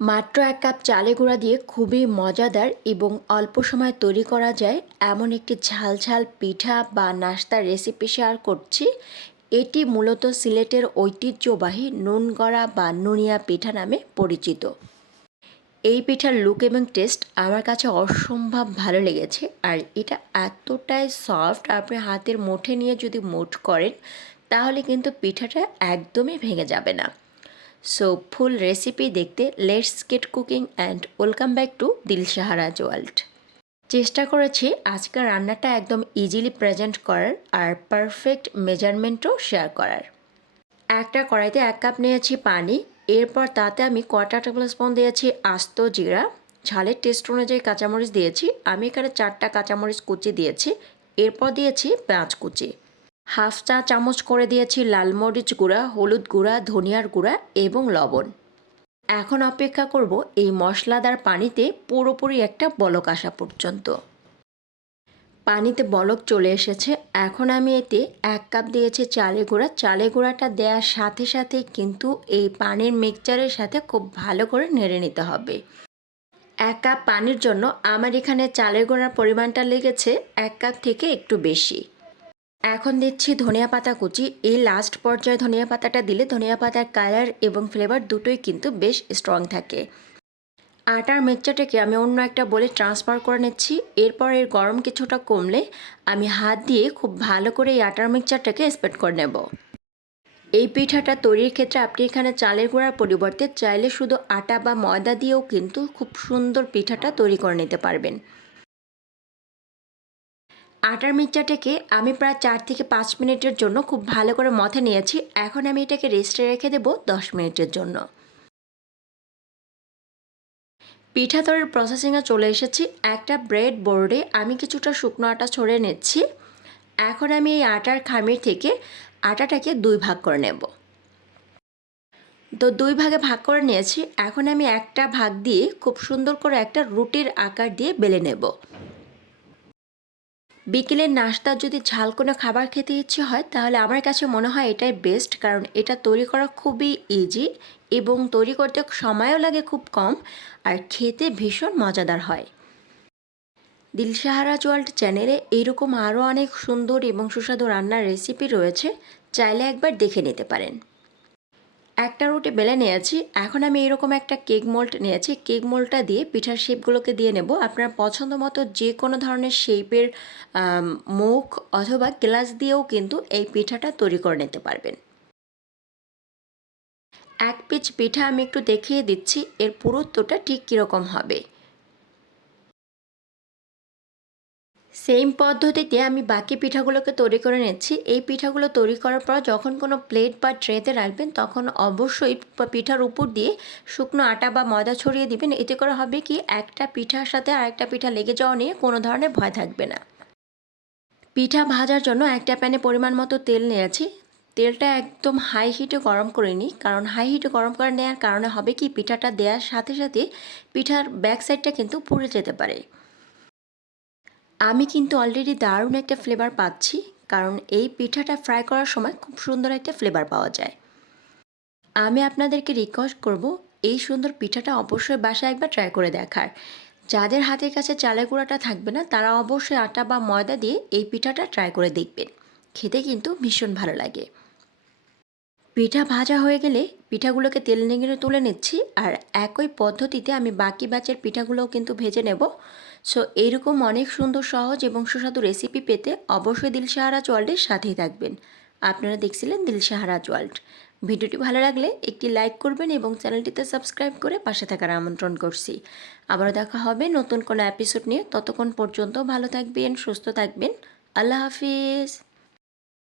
মাত্র এক কাপ চালে গুঁড়া দিয়ে খুবই মজাদার এবং অল্প সময় তৈরি করা যায় এমন একটি ঝাল ঝাল পিঠা বা নাস্তার রেসিপি শেয়ার করছি। এটি মূলত সিলেটের ঐতিহ্যবাহী নুন গড়া বা নুনিয়া পিঠা নামে পরিচিত। এই পিঠার লুক এবং টেস্ট আমার কাছে অসম্ভব ভালো লেগেছে আর এটা এতটাই সফট আপনি হাতের মুঠে নিয়ে যদি মুঠ করেন, তাহলে কিন্তু পিঠাটা একদমই ভেঙে যাবে না। সো ফুল রেসিপি দেখতে let's get cooking and welcome back to Dilshahraj world চেষ্টা করেছি আজকের রান্নাটা একদম ইজিলি প্রেজেন্ট করার আর পারফেক্ট মেজারমেন্টও শেয়ার করার। একটা কড়াইতে এক কাপ নিয়েছি পানি, এরপর তাতে আমি কটা টেবিল স্পুন দিয়েছি আস্ত জিরা, ঝালের টেস্ট অনুযায়ী কাঁচামরিচ দিয়েছি, আমি এখানে চারটা কাঁচামরিচ কুচি দিয়েছি, এরপর দিয়েছি পেঁয়াজ কুচি। হাফ চা চামচ করে দিয়েছি লাল মরিচ গুঁড়া, হলুদ গুঁড়া, ধনিয়ার গুঁড়া এবং লবণ। এখন অপেক্ষা করব এই মশলাদার পানিতে পুরোপুরি একটা বলক আসা পর্যন্ত। পানিতে বলক চলে এসেছে। এখন আমি এতে এক কাপ দিয়েছি চালে গুঁড়া। চালে গুঁড়াটা দেওয়ার সাথে সাথে কিন্তু এই পানির মিক্সচারের সাথে খুব ভালো করে নেড়ে নিতে হবে। এক কাপ পানির জন্য আমার এখানে চালের গুঁড়ার পরিমাণটা লেগেছে এক কাপ থেকে একটু বেশি। এখন দিচ্ছি ধনিয়া পাতা কুচি। এই লাস্ট পর্যায়ে ধনিয়া পাতাটা দিলে ধনিয়া পাতার কালার এবং ফ্লেভার দুটোই কিন্তু বেশ স্ট্রং থাকে। আটার মিক্সচারটাকে আমি অন্য একটা বলে ট্রান্সফার করে নিচ্ছি। এরপর এর গরম কিছুটা কমলে আমি হাত দিয়ে খুব ভালো করে এই আটার মিক্সচারটাকে স্প্রেড করে নেব। এই পিঠাটা তৈরির ক্ষেত্রে আপনি এখানে চালের গুঁড়ার পরিবর্তে চাইলে শুধু আটা বা ময়দা দিয়েও কিন্তু খুব সুন্দর পিঠাটা তৈরি করে নিতে পারবেন। আটার মিক্সচারটাকে আমি প্রায় চার থেকে পাঁচ মিনিটের জন্য খুব ভালো করে মথে নিয়েছি। এখন আমি এটাকে রেস্টে রেখে দেবো দশ মিনিটের জন্য। পিঠা তৈরির প্রসেসিংয়ে চলে এসেছি। একটা ব্রেড বোর্ডে আমি কিছুটা শুকনো আটা ছড়িয়ে নিচ্ছি। এখন আমি এই আটার খামির থেকে আটাটাকে দুই ভাগ করে নেব। তো দুই ভাগে ভাগ করে নিয়েছি। এখন আমি একটা ভাগ দিয়ে খুব সুন্দর করে একটা রুটির আকার দিয়ে বেলে নেব। বিকেলের নাস্তার যদি ঝাল কোনো খাবার খেতে ইচ্ছে হয়, তাহলে আমার কাছে মনে হয় এটাই বেস্ট কারণ এটা তৈরি করা খুবই ইজি এবং তৈরি করতে সময়ও লাগে খুব কম আর খেতে ভীষণ মজাদার হয়। দিলসাহারা ওয়ার্ল্ড চ্যানেলে এইরকম আরও অনেক সুন্দর এবং সুস্বাদু রান্নার রেসিপি রয়েছে, চাইলে একবার দেখে নিতে পারেন। একটা রুটি বেলে নিয়েছি। এখন আমি এরকম একটা কেক মোল্ড নিয়েছি। কেক মোল্ডটা দিয়ে পিঠার শেপগুলোকে দিয়ে নেব। আপনার পছন্দ মতো যে কোনো ধরনের শেপের মুখ অথবা গ্লাস দিয়েও কিন্তু এই পিঠাটা তৈরি করে নিতে পারবেন। এক পিচ পিঠা আমি একটু দেখিয়ে দিচ্ছি। এর পুরুত্বটা ঠিক কীরকম হবে? সেম পদ্ধতিতে আমি বাকি পিঠাগুলোকে তৈরি করে নিচ্ছি। এই পিঠাগুলো তৈরি করার পর যখন কোনো প্লেট বা ট্রেতে রাখবেন, তখন অবশ্যই পিঠার উপর দিয়ে শুকনো আটা বা ময়দা ছড়িয়ে দিবেন। এতে করে হবে কি, একটা পিঠার সাথে আরেকটা পিঠা লেগে যাওয়া নিয়ে কোনো ধরনের ভয় থাকবে না। পিঠা ভাজার জন্য একটা প্যানে পরিমাণ মতো তেল নিয়েছি। তেলটা একদম হাই হিটে গরম করে নিই। কারণ হাই হিটে গরম করে নেওয়ার কারণে হবে কি, পিঠাটা দেওয়ার সাথে সাথে পিঠার ব্যাক সাইডটা কিন্তু পুড়ে যেতে পারে। আমি কিন্তু অলরেডি দারুণ একটা ফ্লেভার পাচ্ছি, কারণ এই পিঠাটা ফ্রাই করার সময় খুব সুন্দর একটা ফ্লেভার পাওয়া যায়। আমি আপনাদেরকে রিকোয়েস্ট করব, এই সুন্দর পিঠাটা অবশ্যই বাসায় একবার ট্রাই করে দেখার। যাদের হাতের কাছে চালের গুঁড়াটা থাকবে না, তারা অবশ্যই আটা বা ময়দা দিয়ে এই পিঠাটা ট্রাই করে দেখবেন। খেতে কিন্তু ভীষণ ভালো লাগে। পিঠা ভাজা হয়ে গেলে পিঠাগুলোকে তেল নিগড়ে তুলে নিচ্ছি, আর একই পদ্ধতিতে আমি বাকি ব্যাচের পিঠাগুলোও কিন্তু ভেজে নেব। সো এইরকম অনেক সুন্দর, সহজ এবং সুস্বাদু রেসিপি পেতে অবশ্যই দিলশাহারা ওয়ার্ল্ডের সাথেই থাকবেন। আপনারা দেখছিলেন দিলশাহারা ওয়ার্ল্ড। ভিডিওটি ভালো লাগলে একটি লাইক করবেন এবং চ্যানেলটিতে সাবস্ক্রাইব করে পাশে থাকার আমন্ত্রণ করছি। আবারও দেখা হবে নতুন কোনো এপিসোড নিয়ে। ততক্ষণ পর্যন্ত ভালো থাকবেন, সুস্থ থাকবেন। আল্লাহ হাফিজ।